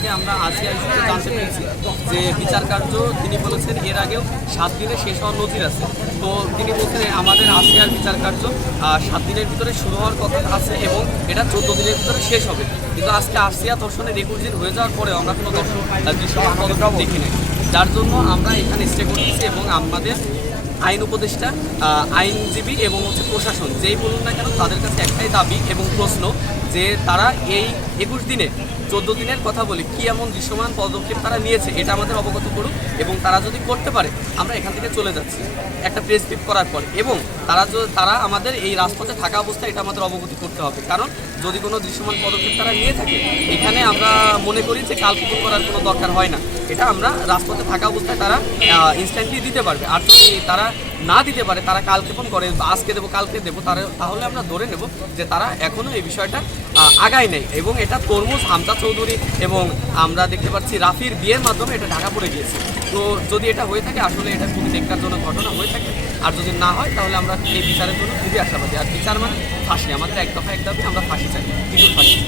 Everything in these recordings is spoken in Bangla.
থেকে আমরা আসিয়া হিসেবে জানতে পেরেছি যে বিচার কার্য তিনি বলেছেন এর আগেও 7 দিনে শেষ হওয়ার নজির আছে। তো তিনি বলছেন আমাদের আসিয়ার বিচার কার্য 7 দিনের ভিতরে শুরু হওয়ার কথা আছে এবং এটা 14 দিনের ভিতরে শেষ হবে। কিন্তু আজকে আসিয়া ধর্ষণের 21 দিন হয়ে যাওয়ার পরেও আমরা কোনো দৃশ্যমান পদক্ষেপ দেখি নাই, যার জন্য আমরা এখানে স্টে করতেছি এবং আমাদের আইন উপদেষ্টা, আইনজীবী এবং প্রশাসন যেই বলুন না কেন তাদের কাছে একটাই দাবি এবং প্রশ্ন যে তারা এই 21 দিনে 14 দিনের কথা বলি কি এমন দৃশ্যমান পদক্ষেপ তারা নিয়েছে এটা আমাদের অবগত করুক এবং তারা যদি করতে পারে আমরা এখান থেকে চলে যাচ্ছি একটা প্রেস ব্রিফ করার পর, এবং তারা আমাদের এই রাজপথে থাকা অবস্থায় এটা আমাদের অবগতি করতে হবে। কারণ যদি কোনো দৃশ্যমান পদক্ষেপ তারা নিয়ে থাকে এখানে আমরা মনে করি যে কালক্ষেপণ করার কোনো দরকার হয় না, এটা আমরা রাজপথে থাকা অবস্থায় তারা ইনস্ট্যান্টলি দিতে পারবে। আর যদি তারা না দিতে পারে, তারা কালক্ষেপণ করে আজকে দেবো কালকে দেবো, তাহলে আমরা ধরে নেব যে তারা এখনও এই বিষয়টা আগায় নেই এবং এটা তরমুজ হামজা চৌধুরী এবং আমরা দেখতে পাচ্ছি রাফির বিয়ের মাধ্যমে এটা ঢাকা পড়ে গিয়েছে। তো যদি এটা হয়ে থাকে আসলে এটা খুবই ন্যাক্কারজনক ঘটনা হয়ে থাকে, আর যদি না হয় তাহলে আমরা এই বিচারের জন্য খুবই আশাবাদী। আর বিচার মানে ফাঁসি, আমাদের এক দফা এক দাবি, আমরা ফাঁসি চাই, টিটুর ফাঁসি।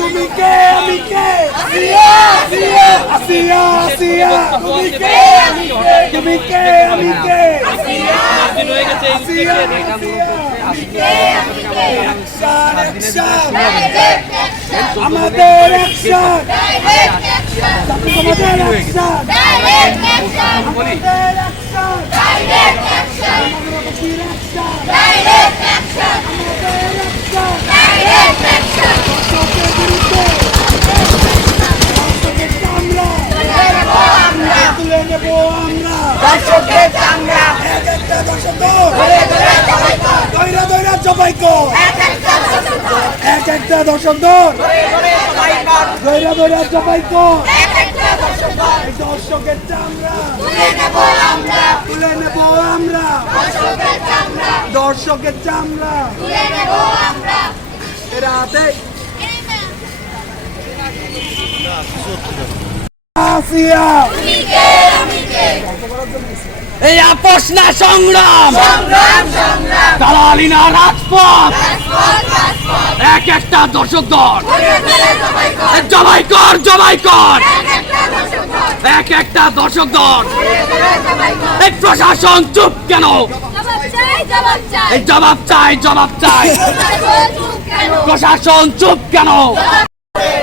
তুমি কে আমি কে আসিয়া আসিয়া আসিয়া আসিয়া তুমি কে আমি কে তুমি কে আমি কে আসিয়া দিন হয়ে গেছে এই থেকে এটা আমাদের অ্যাকশন আমাদের অ্যাকশন ডাইরেক্ট অ্যাকশন আমাদের action direct action direct action আমাদের অ্যাকশন ডাইরেক্ট অ্যাকশন তুলে নেব আমরা দর্শকের চামড়া এক একটা দর্শক দইরা দইরা জবাই কর এক একটা দর্শক দইরা দইরা জবাই কর এই দর্শকের চামড়া তুলে নেব আমরা দর্শকের চামড়া এরা হাতে আসিয়া এই আপোষ না সংগ্রাম দালালি না রাজপথ এক একটা দর্শক দল জবাই কর এক একটা দর্শক দল এই প্রশাসন চুপ কেন এই জবাব চাই প্রশাসন চুপ কেন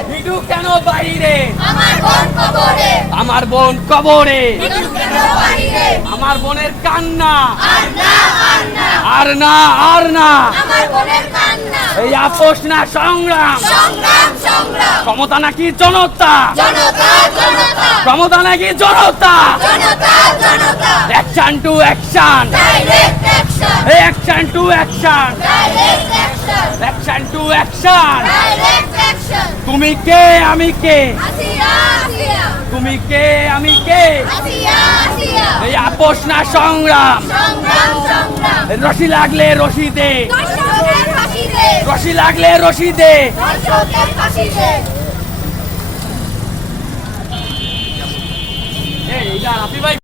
ভিডু কেন বাইরে আমার বোন কবরে আমার বোনের কান্না আর না এই আপোষ না সংগ্রাম ক্ষমতা নাকি জনতা ক্ষমতা নাকি জনতা action to action action to action action to action তুমি কে আমি কে তুমি কে আমি কে এই আপোষ না সংগ্রাম রশি লাগলে রশি দে রশি লাগলে রশি দে এই রাফি ভাই